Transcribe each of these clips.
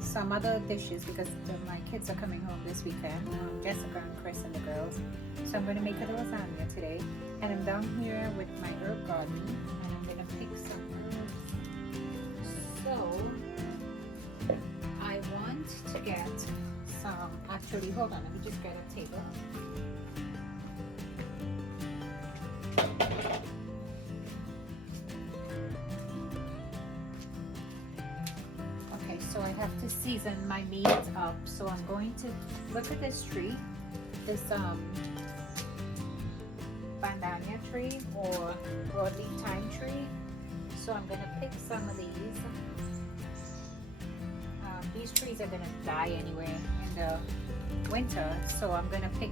some other dishes because my kids are coming home this weekend, Jessica and Chris and the girls. So I'm going to make a lasagna today, and I'm down here with my herb garden, and I'm going to pick some herbs. So I want to get some, actually hold on, let me just get a table. So I have to season my meat up. So I'm going to look at this tree, this bandania tree or broadleaf thyme tree. So I'm going to pick some of these. These trees are going to die anyway in the winter. So I'm going to pick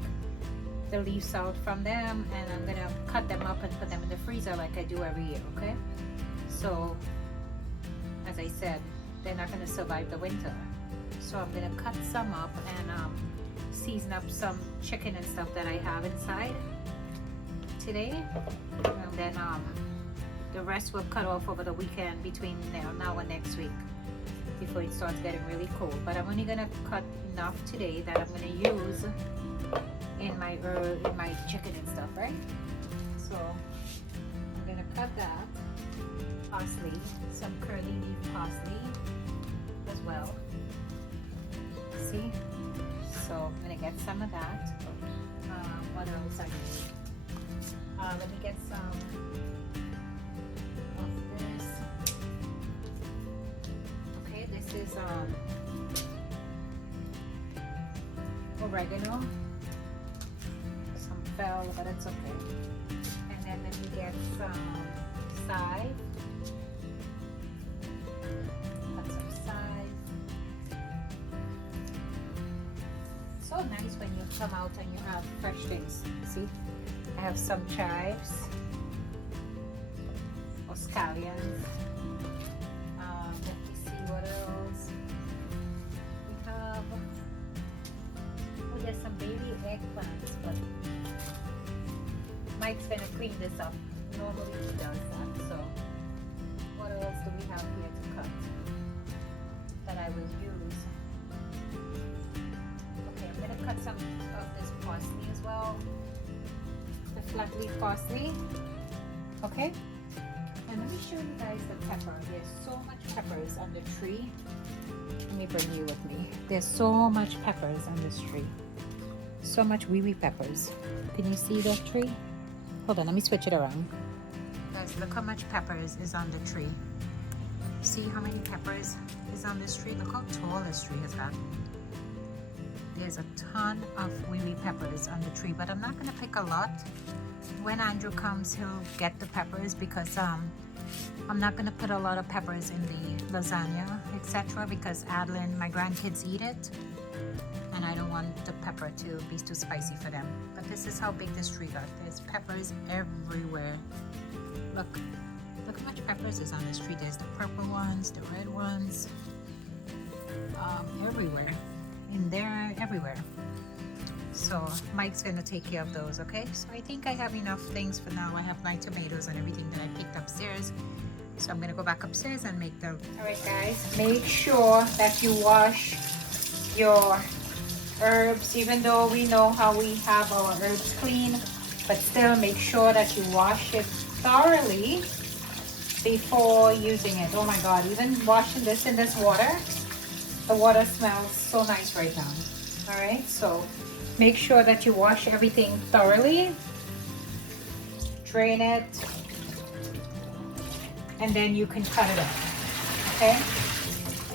the leaves out from them, and I'm going to cut them up and put them in the freezer like I do every year, okay? So as I said, they're not going to survive the winter. So I'm going to cut some up and season up some chicken and stuff that I have inside today. And then the rest will cut off over the weekend between now and next week before it starts getting really cold. But I'm only going to cut enough today that I'm going to use in my chicken and stuff, right? So I'm going to cut that. Parsley, some curly leaf parsley as well. See? So I'm gonna get some of that. What else I need? Let me get some of this. Okay, this is oregano. Some fell, but it's okay. And then let me get some thyme. So nice when you come out and you have fresh things. See, I have some chives or scallions. Let me see what else we have. Oh, there's some baby eggplants, but Mike's gonna clean this up. Normally he does that. So what else do we have here to cut that I will use? Cut some of this parsley as well, the flat leaf parsley. Okay, and let me show you guys the pepper. There's so much peppers on the tree. Let me bring you with me. There's so much peppers on this tree, so much wee peppers. Can you see that tree? Hold on, let me switch it around. Guys, look how much peppers is on the tree. See how many peppers is on this tree? Look how tall this tree has gotten. There's a ton of wee peppers on the tree, but I'm not going to pick a lot. When Andrew comes, he'll get the peppers because I'm not going to put a lot of peppers in the lasagna, etc. because Adeline, my grandkids, eat it, and I don't want the pepper to be too spicy for them. But this is how big this tree got. There's peppers everywhere. Look how much peppers is on this tree. There's the purple ones, the red ones, everywhere. In there, everywhere. So Mike's gonna take care of those, okay? So I think I have enough things for now. I have my tomatoes and everything that I picked upstairs. So I'm gonna go back upstairs and make them. All right, guys, make sure that you wash your herbs, even though we know how we have our herbs clean, but still make sure that you wash it thoroughly before using it. Oh my God, even washing this in this water, the water smells so nice right now. All right, so make sure that you wash everything thoroughly, drain it, and then you can cut it up, okay?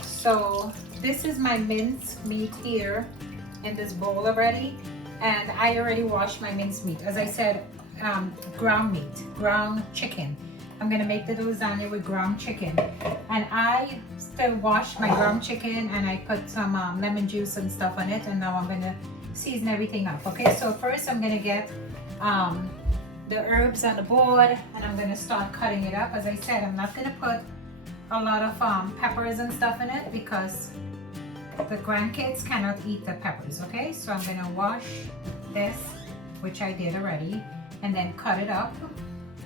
So this is my minced meat here in this bowl already, and I already washed my minced meat. As I said, ground meat, ground chicken. I'm gonna make the lasagna with ground chicken, and I still wash my ground chicken and I put some lemon juice and stuff on it, and now I'm gonna season everything up. Okay, so first I'm gonna get the herbs on the board, and I'm gonna start cutting it up. As I said, I'm not gonna put a lot of peppers and stuff in it because the grandkids cannot eat the peppers. Okay, so I'm gonna wash this, which I did already, and then cut it up.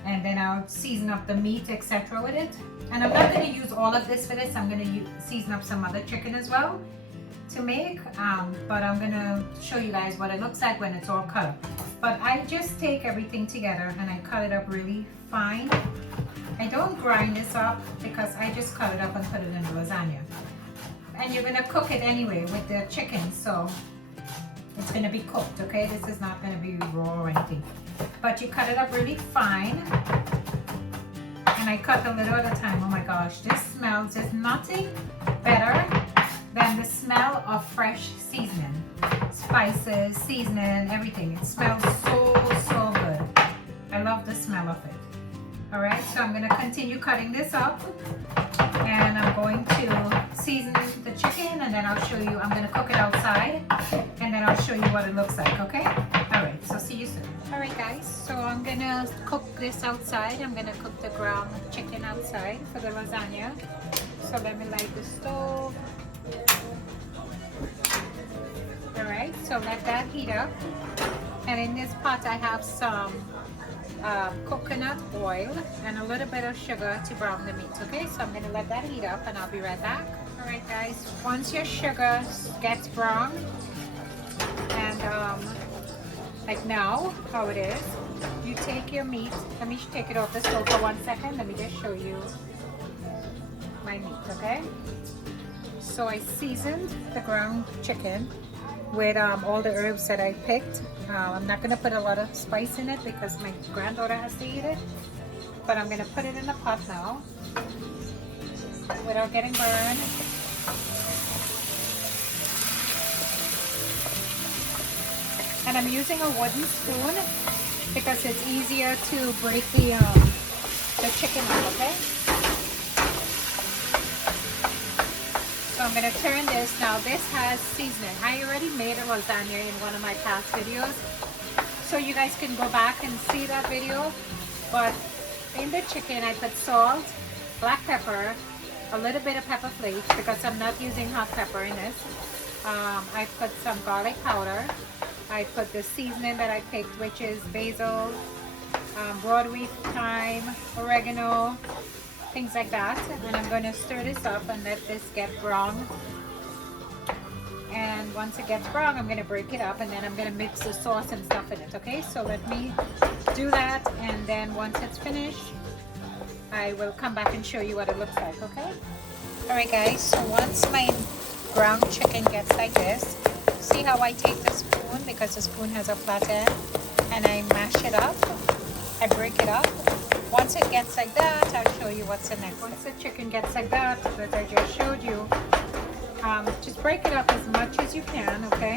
and then I'll season up the meat, etc. with it. And I'm not going to use all of this for this. I'm going to season up some other chicken as well to make, but I'm going to show you guys what it looks like when it's all cut up. But I just take everything together and I cut it up really fine. I don't grind this up because I just cut it up and put it in the lasagna. And you're going to cook it anyway with the chicken, so it's going to be cooked, okay? This is not going to be raw or anything. But you cut it up really fine. And I cut a little at a time. Oh my gosh, this smells, there's nothing better than the smell of fresh seasoning. Spices, seasoning, everything. It smells so good. I love the smell of it. All right, so I'm gonna continue cutting this up and I'm going to season the chicken and then I'll show you, I'm gonna cook it outside and then I'll show you what it looks like, okay? All right, so see you soon. All right guys, so I'm gonna cook this outside. I'm gonna cook the ground chicken outside for the lasagna. So let me light the stove. All right, so let that heat up. And in this pot I have some coconut oil and a little bit of sugar to brown the meat. Okay, so I'm gonna let that heat up and I'll be right back. All right guys, once your sugar gets brown and like now how it is, you take your meat. Let me take it off the stove for 1 second. Let me just show you my meat. Okay, so I seasoned the ground chicken with all the herbs that I picked. I'm not going to put a lot of spice in it because my granddaughter has to eat it, but I'm going to put it in the pot now without getting burned. And I'm using a wooden spoon because it's easier to break the chicken up, okay? So I'm going to turn this. Now this has seasoning. I already made a lasagna in one of my past videos, so you guys can go back and see that video. But in the chicken I put salt, black pepper, a little bit of pepper flakes because I'm not using hot pepper in this. I put some garlic powder. I put the seasoning that I picked, which is basil, broadleaf thyme, oregano, things like that. And I'm going to stir this up and let this get brown. And once it gets brown, I'm going to break it up and then I'm going to mix the sauce and stuff in it. Okay, so let me do that, and then once it's finished I will come back and show you what it looks like. Okay, all right guys, so once my ground chicken gets like this, see how I take the spoon, because the spoon has a flat end, and I mash it up. I break it up. Once it gets like that, I'll show you what's in next. Once the chicken gets like that, as I just showed you, just break it up as much as you can, okay?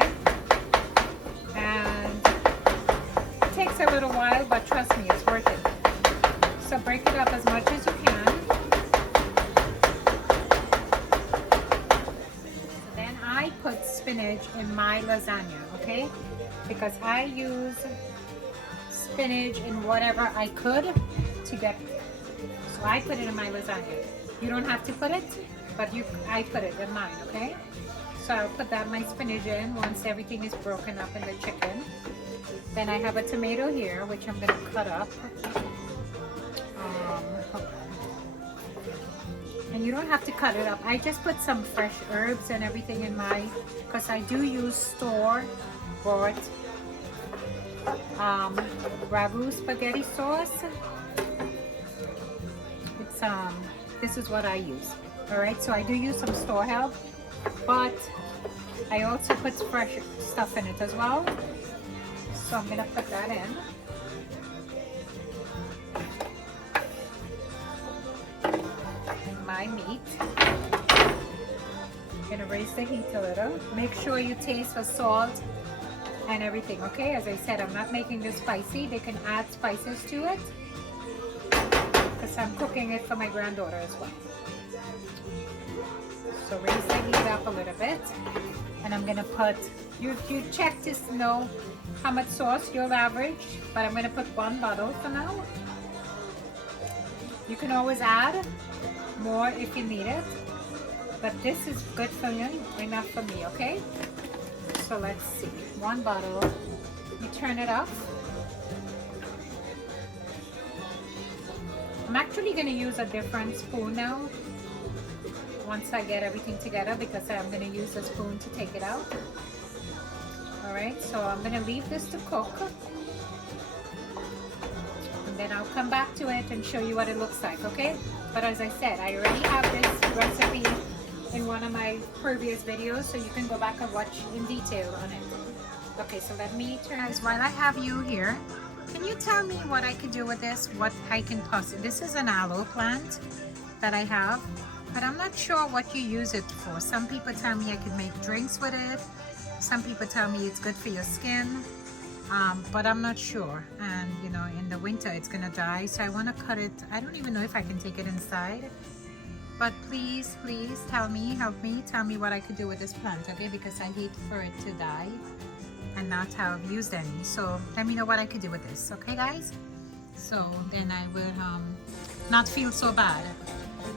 And it takes a little while, but trust me, it's worth it. So break it up as much as you can. Then I put spinach in my lasagna, okay? Because I use spinach in whatever I could to get, so I put it in my lasagna. You don't have to put it, but I put it in mine, okay? So I'll put that my spinach in once everything is broken up in the chicken. Then I have a tomato here, which I'm gonna cut up. And you don't have to cut it up. I just put some fresh herbs and everything in my, because I do use store-bought ragu spaghetti sauce. It's this is what I use. All right, so I do use some store help, but I also put fresh stuff in it as well. So I'm gonna put that in. My meat. I'm gonna raise the heat a little. Make sure you taste for salt and everything, okay? As I said, I'm not making this spicy. They can add spices to it because I'm cooking it for my granddaughter as well. So raise the heat up a little bit, and I'm gonna put, you check to know how much sauce you'll average, but I'm gonna put 1 bottle for now. You can always add more if you need it, but this is good for you, enough for me, okay? So let's see, 1 bottle. You turn it up. I'm actually going to use a different spoon now once I get everything together, because I'm going to use the spoon to take it out. Alright, so I'm going to leave this to cook, and then I'll come back to it and show you what it looks like, okay? But as I said, I already have this recipe in one of my previous videos, so you can go back and watch in detail on it. Okay, so let me turn this. While I have you here, can you tell me what I could do with this? What I can possibly... This is an aloe plant that I have, but I'm not sure what you use it for. Some people tell me I could make drinks with it. Some people tell me it's good for your skin, but I'm not sure. And you know, in the winter it's gonna die, so I want to cut it. I don't even know if I can take it inside, but please tell me, help me, tell me what I could do with this plant, okay? Because I hate for it to die and not have used any. So let me know what I could do with this, okay guys? So then I will not feel so bad.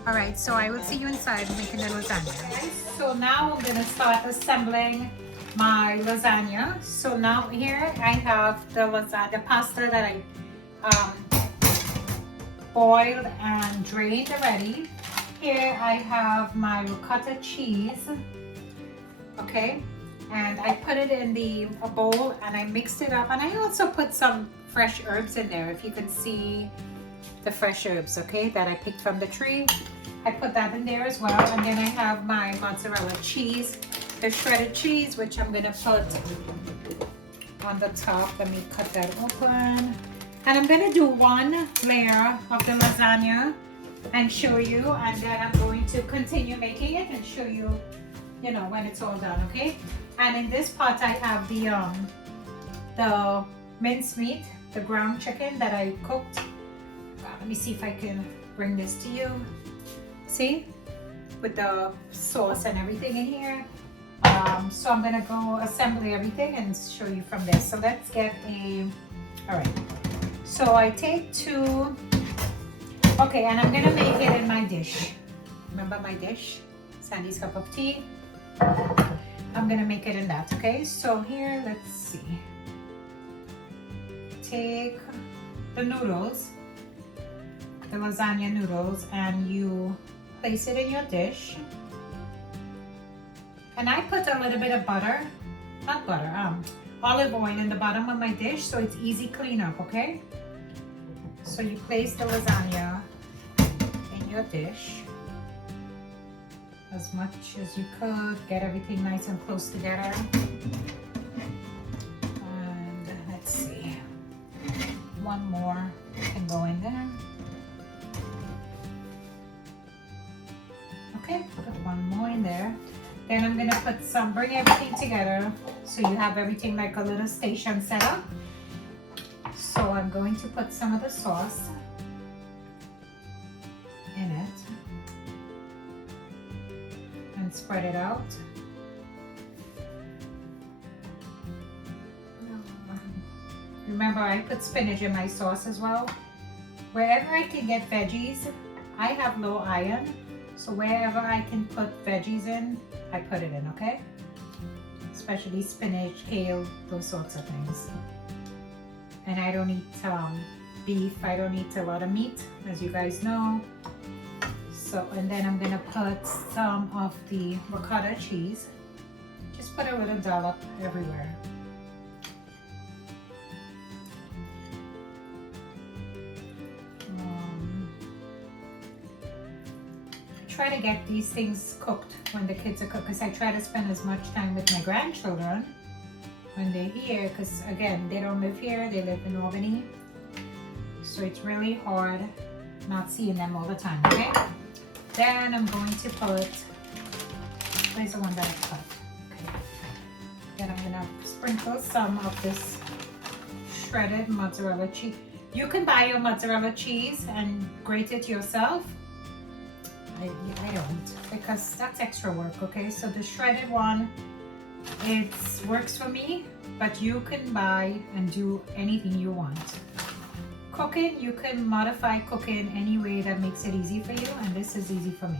All right, so I will see you inside making the lasagna. So now I'm gonna start assembling my lasagna. So now here I have the lasagna pasta that I boiled and drained already. Here I have my ricotta cheese, okay, and I put it in a bowl and I mixed it up, and I also put some fresh herbs in there. If you can see the fresh herbs, okay, that I picked from the tree, I put that in there as well. And then I have my mozzarella cheese, the shredded cheese, which I'm gonna put on the top. Let me cut that open, and I'm gonna do one layer of the lasagna and show you, and then I'm going to continue making it and show you, you know, when it's all done, okay? And in this pot I have the minced meat, the ground chicken that I cooked. Let me see if I can bring this to you. See, with the sauce and everything in here. So I'm gonna go assemble everything and show you from there. So let's get all right. So I take two. Okay, and I'm gonna make it in my dish. Remember my dish? Sandy's cup of tea. I'm gonna make it in that, okay? So here, let's see. Take the noodles, the lasagna noodles, and you place it in your dish. And I put a little bit of butter, not butter, olive oil in the bottom of my dish, so it's easy cleanup, okay? So you place the lasagna in your dish as much as you could. Get everything nice and close together. And let's see, one more can go in there. Okay, put one more in there. Then I'm gonna put bring everything together so you have everything like a little station set up. So I'm going to put some of the sauce in it and spread it out. Remember, I put spinach in my sauce as well. Wherever I can get veggies, I have low iron, so wherever I can put veggies in, I put it in, okay? Especially spinach, kale, those sorts of things. And I don't eat beef, I don't eat a lot of meat, as you guys know. So, and then I'm gonna put some of the ricotta cheese. Just put a little dollop everywhere. Try to get these things cooked when the kids are cooked, because I try to spend as much time with my grandchildren when they're here, because again, they don't live here, they live in Albany, so it's really hard not seeing them all the time, okay? Then I'm going to put, where's the one that I cut? Okay. Then I'm gonna sprinkle some of this shredded mozzarella cheese. You can buy your mozzarella cheese and grate it yourself. I don't, because that's extra work, okay? So the shredded one, it works for me, but you can buy and do anything you want. Cooking, you can modify cooking any way that makes it easy for you, and this is easy for me.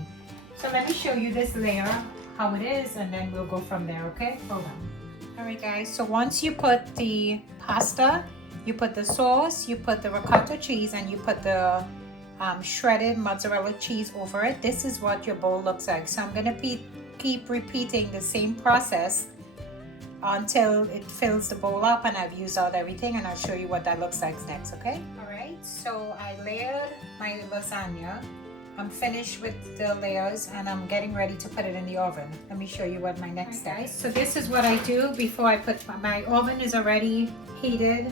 So let me show you this layer, how it is, and then we'll go from there, okay? Hold on. All right, guys, so once you put the pasta, you put the sauce, you put the ricotta cheese, and you put the shredded mozzarella cheese over it. This is what your bowl looks like. So I'm gonna keep repeating the same process until it fills the bowl up and I've used out everything, and I'll show you what that looks like next, okay? All right, so I layered my lasagna. I'm finished with the layers and I'm getting ready to put it in the oven. Let me show you what my next step is. So this is what I do before I put my oven is already heated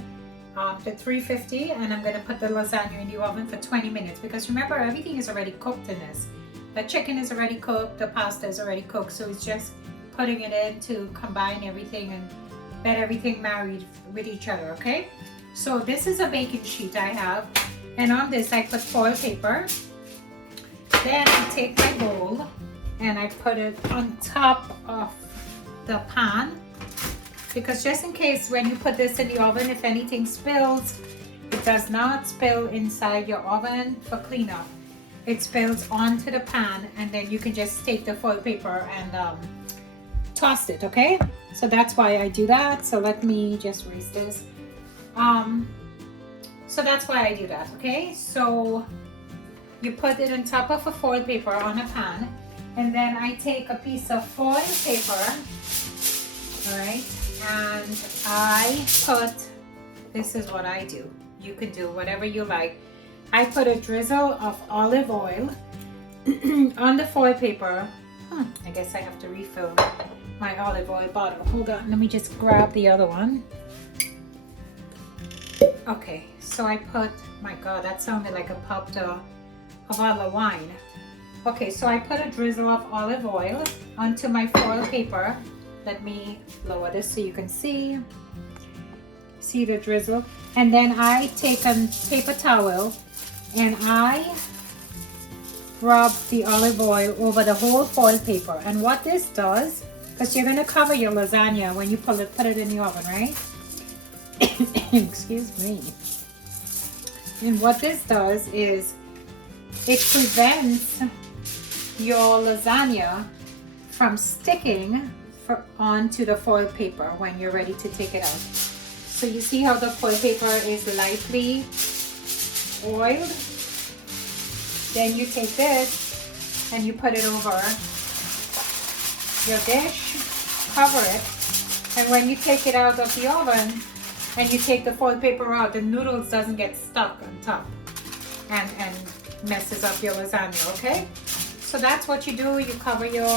to 350, and I'm gonna put the lasagna in the oven for 20 minutes because remember, everything is already cooked in this. The chicken is already cooked, the pasta is already cooked, so it's just putting it in to combine everything and get everything married with each other, okay? So this is a baking sheet I have, and on this I put foil paper. Then I take my bowl and I put it on top of the pan, because just in case when you put this in the oven, if anything spills, it does not spill inside your oven for cleanup. It spills onto the pan, and then you can just take the foil paper and toss it, okay? So that's why I do that. So let me just raise this. So that's why I do that, okay? So you put it on top of a foil paper on a pan, and then I take a piece of foil paper, all right, and I put, this is what I do. You can do whatever you like. I put a drizzle of olive oil on the foil paper. I guess I have to refill my olive oil bottle. Hold on, let me just grab the other one. Okay, so I put, my God, that sounded like a bottle of wine. Okay, so I put a drizzle of olive oil onto my foil paper. Let me lower this so you can see the drizzle. And then I take a paper towel and I rub the olive oil over the whole foil paper. And what this does, because you're going to cover your lasagna when you put it in the oven, right? Excuse me. And what this does is it prevents your lasagna from sticking onto the foil paper when you're ready to take it out. So you see how the foil paper is lightly oiled? Then you take this and you put it over your dish, cover it, and when you take it out of the oven and you take the foil paper out, the noodles doesn't get stuck on top and messes up your lasagna, okay? So that's what you do. You cover your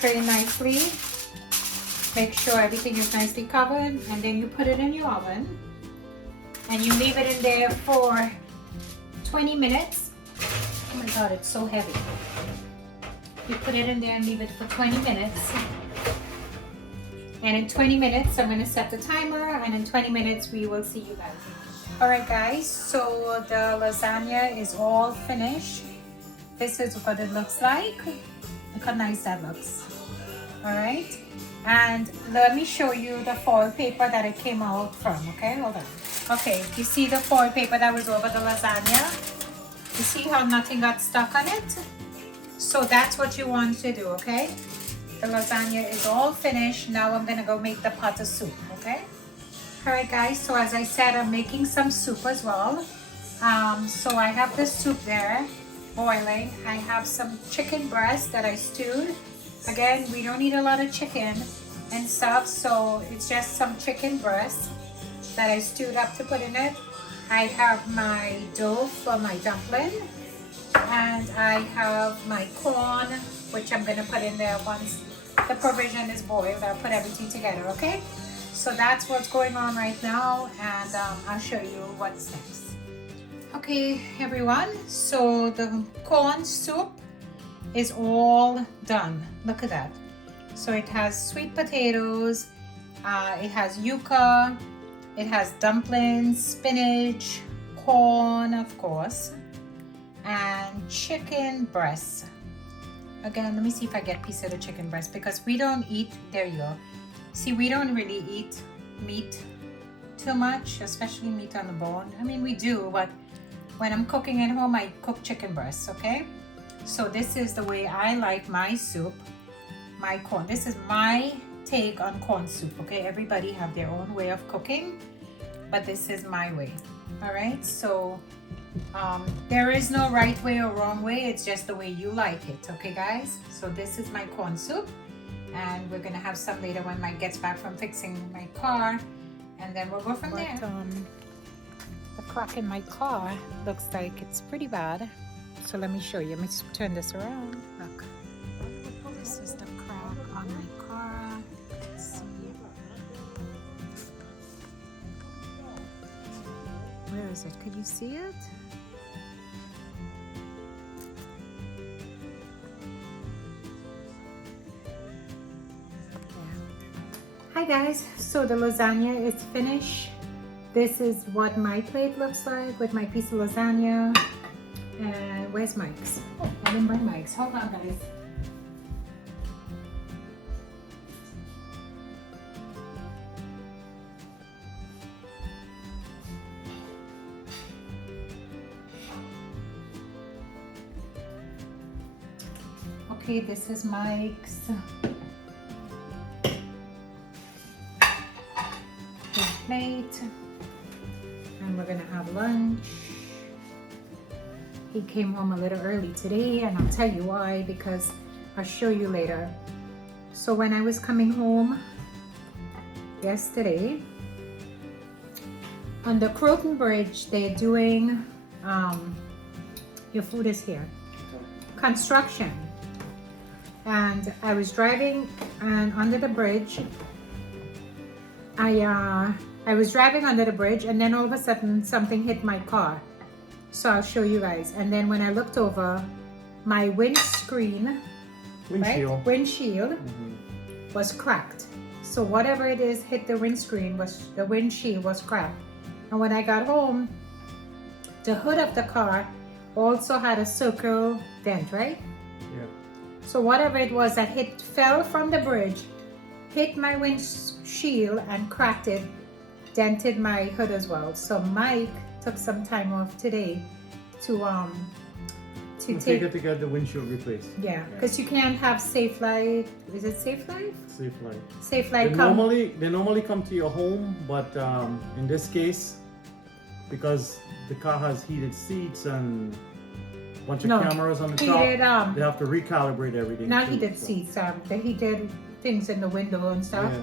tray nicely. Make sure everything is nicely covered, and then you put it in your oven and you leave it in there for 20 minutes. Oh my God, it's so heavy. You put it in there and leave it for 20 minutes. And in 20 minutes, I'm gonna set the timer, and in 20 minutes, we will see you guys. All right, guys, so the lasagna is all finished. This is what it looks like. Look how nice that looks. All right, and let me show you the foil paper that it came out from, okay? Hold on. Okay, you see the foil paper that was over the lasagna? You see how nothing got stuck on it? So that's what you want to do, okay? The lasagna is all finished. Now I'm gonna go make the pot of soup, okay? All right, guys, so as I said, I'm making some soup as well. So I have the soup there boiling. I have some chicken breast that I stewed. Again, we don't need a lot of chicken and stuff, so it's just some chicken breast that I stewed up to put in it. I have my dough for my dumpling, and I have my corn, which I'm gonna put in there once the provision is boiled. I'll put everything together, okay? So that's what's going on right now, and I'll show you what's next. Okay, everyone, so the corn soup is all done. Look at that. So it has sweet potatoes, it has yuca, it has dumplings, spinach, corn, of course, and chicken breast. Again, let me see if I get a piece of the chicken breast, because we don't eat, there you go. See, we don't really eat meat too much, especially meat on the bone. I mean, we do, but when I'm cooking at home, I cook chicken breasts, okay? So this is the way I like my soup, my corn. This is my take on corn soup, okay? Everybody have their own way of cooking, but this is my way. All right, so There is no right way or wrong way. It's just the way you like it. Okay, guys? So this is my corn soup. And we're going to have some later when Mike gets back from fixing my car. And then we'll go from there. The crack in my car looks like it's pretty bad. So let me show you. Let me turn this around. Look. This is the crack on my car. Let's see. Where is it? Could you see it? Hi guys, so the lasagna is finished. This is what my plate looks like with my piece of lasagna. And where's Mike's? Oh, I didn't bring Mike's. Hold on guys. Okay, this is Mike's. Plate, and we're gonna have lunch. He came home a little early today, and I'll tell you why, because I'll show you later. So when I was coming home yesterday, on the Croton Bridge, they're doing your food is here, construction. And I was driving and under the bridge, I was driving under the bridge, and then all of a sudden something hit my car. So I'll show you guys. And then when I looked over, my windshield was cracked. So whatever it is hit the windshield was cracked. And when I got home, the hood of the car also had a circle dent, right? Yeah. So whatever it was that fell from the bridge, hit my windshield and cracked it, dented my hood as well. So Mike took some time off today to take it to get the windshield replaced. Yeah, because you can't have Safe Life. Is it Safe Life? Safe Life. Safe Life. They normally come to your home, but in this case, because the car has heated seats and a bunch of cameras on the top, they have to recalibrate everything. Not heated seats. He did things in the window and stuff. Yeah.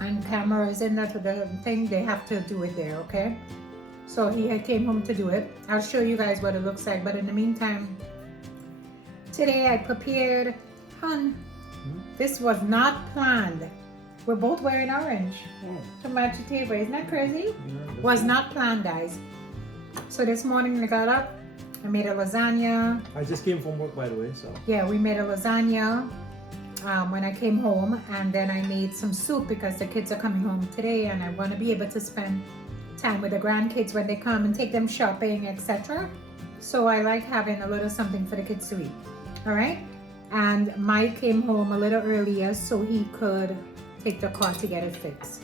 And cameras in that the thing, they have to do it there, okay? So he came home to do it. I'll show you guys what it looks like, but in the meantime, today I prepared, this was not planned. We're both wearing orange to match the table. Isn't that crazy? Yeah, was not planned, guys. So this morning I got up, I made a lasagna. I just came from work, by the way, so. Yeah, we made a lasagna. When I came home, and then I made some soup because the kids are coming home today, and I want to be able to spend time with the grandkids when they come and take them shopping, etc. So I like having a little something for the kids to eat. All right, and Mike came home a little earlier so he could take the car to get it fixed.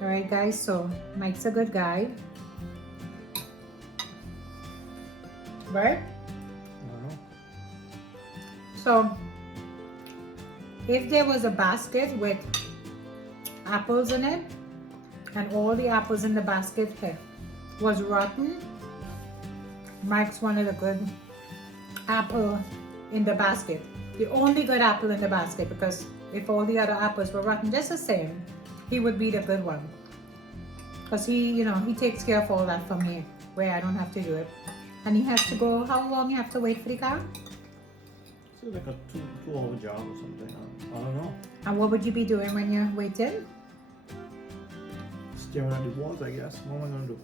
All right guys, so Mike's a good guy, right? So if there was a basket with apples in it, and all the apples in the basket was rotten, Mike's one of the good apple in the basket. The only good apple in the basket, because if all the other apples were rotten just the same, he would be the good one. Because he takes care of all that for me, where I don't have to do it. And he has to go, how long you have to wait for the car? It's like a 2-hour job or something. I don't know. And what would you be doing when you're waiting? Staring at the walls, I guess. What am I going to do?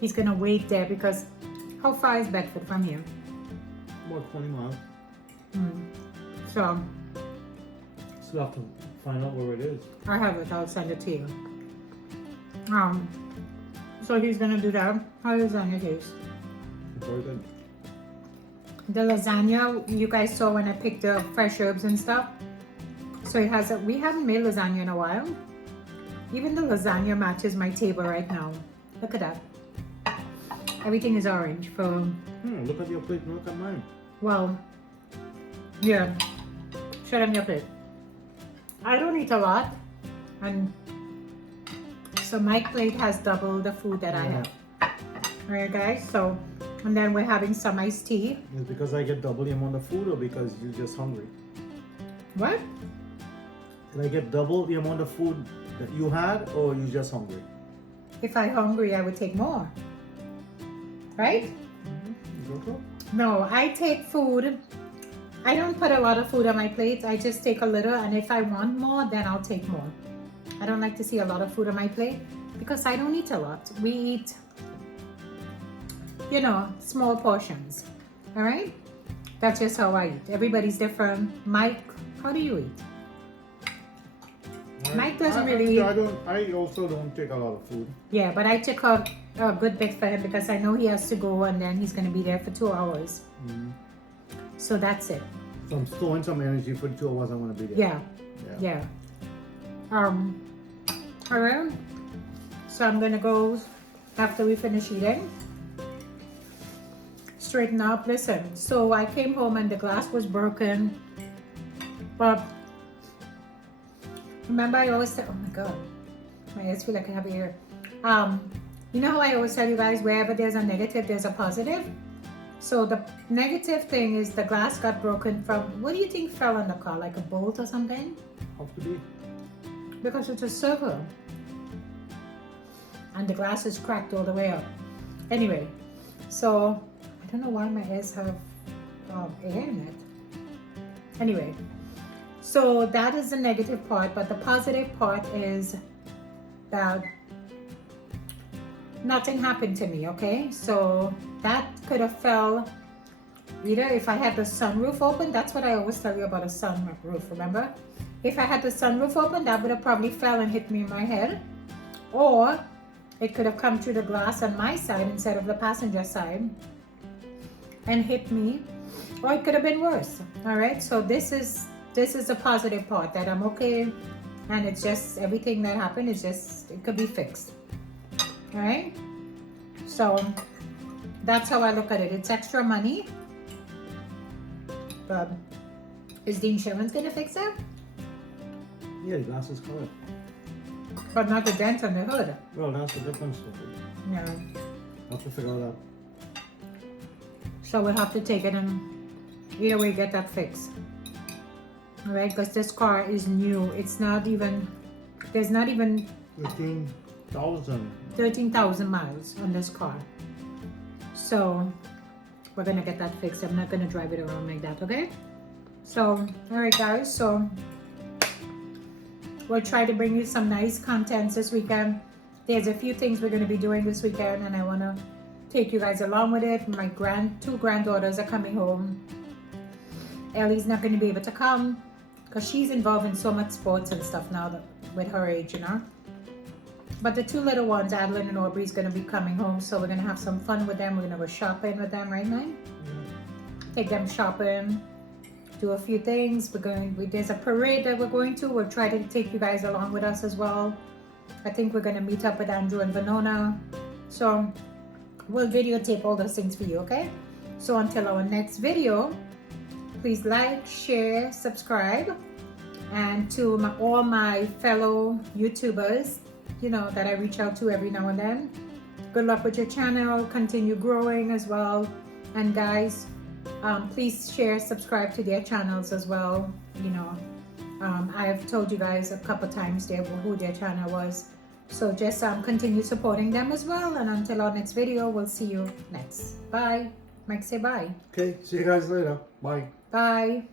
He's going to wait there because how far is Bedford from here? About 20 miles. So Still have to find out where it is. I have it, I'll send it to you. So he's going to do that. How is lasagna taste? Very good. The lasagna, you guys saw when I picked the fresh herbs and stuff. So it has we haven't made lasagna in a while. Even the lasagna matches my table right now. Look at that. Everything is orange from... Look at your plate, look at mine. Well, yeah. Show them your plate. I don't eat a lot. And so my plate has double the food that I have. Alright guys, so, and then we're having some iced tea. Is because I get double the amount of food or because you're just hungry? What? Did I get double the amount of food that you had or you just hungry? If I'm hungry, I would take more. Right? No, I take food. I don't put a lot of food on my plate. I just take a little, and if I want more, then I'll take more. I don't like to see a lot of food on my plate because I don't eat a lot. We eat, you know, small portions. All right? That's just how I eat. Everybody's different. Mike, how do you eat? Mike doesn't really eat. I also don't take a lot of food. Yeah, but I took a good bit for him because I know he has to go and then he's going to be there for 2 hours. So that's it. So I'm storing some energy for the 2 hours I want to be there. Yeah. All right. So I'm going to go after we finish eating. Straighten up. Listen, so I came home and the glass was broken. But remember I always said, oh my God, my ears feel like I have a ear. You know how I always tell you guys, wherever there's a negative, there's a positive? So the negative thing is the glass got broken from, what do you think fell on the car? Like a bolt or something? How to be? Because it's a circle. And the glass is cracked all the way up. Anyway, so I don't know why my ears have air in it. Anyway, so that is the negative part, but the positive part is that nothing happened to me, okay? So that could have fell either if I had the sunroof open. That's what I always tell you about a sunroof, remember? If I had the sunroof open, that would have probably fell and hit me in my head. Or it could have come through the glass on my side instead of the passenger side and hit me. Or it could have been worse, all right? So this is the positive part, that I'm okay. And it's just, everything that happened is just, it could be fixed. All right, so that's how I look at it. It's extra money, but is the insurance gonna fix it? Yeah, the glass is covered. But not the dent on the hood. Well, that's the difference. Yeah. I'll have to figure it out. So we'll have to take it and either way get that fixed. All right, because this car is new. It's not even, there's not even 13,000 miles on this car. So we're gonna get that fixed. I'm not gonna drive it around like that, okay? So, all right guys, so we'll try to bring you some nice contents this weekend. There's a few things we're gonna be doing this weekend and I wanna take you guys along with it. My two granddaughters are coming home. Ellie's not gonna be able to come because she's involved in so much sports and stuff now that, with her age, you know? But the two little ones, Adeline and Aubrey, is going to be coming home, so we're going to have some fun with them. We're going to go shopping with them, right, Mike? Take them shopping, do a few things. There's a parade that we're going to. We'll try to take you guys along with us as well. I think we're going to meet up with Andrew and Vanona. So we'll videotape all those things for you, okay? So until our next video, please like, share, subscribe. And to all my fellow YouTubers, you know, that I reach out to every now and then. Good luck with your channel, continue growing as well. And guys, please share, subscribe to their channels as well. You know, I've told you guys a couple times there who their channel was. So just continue supporting them as well. And until our next video, we'll see you next. Bye. Mike, say bye. Okay, see you guys later. Bye. Bye.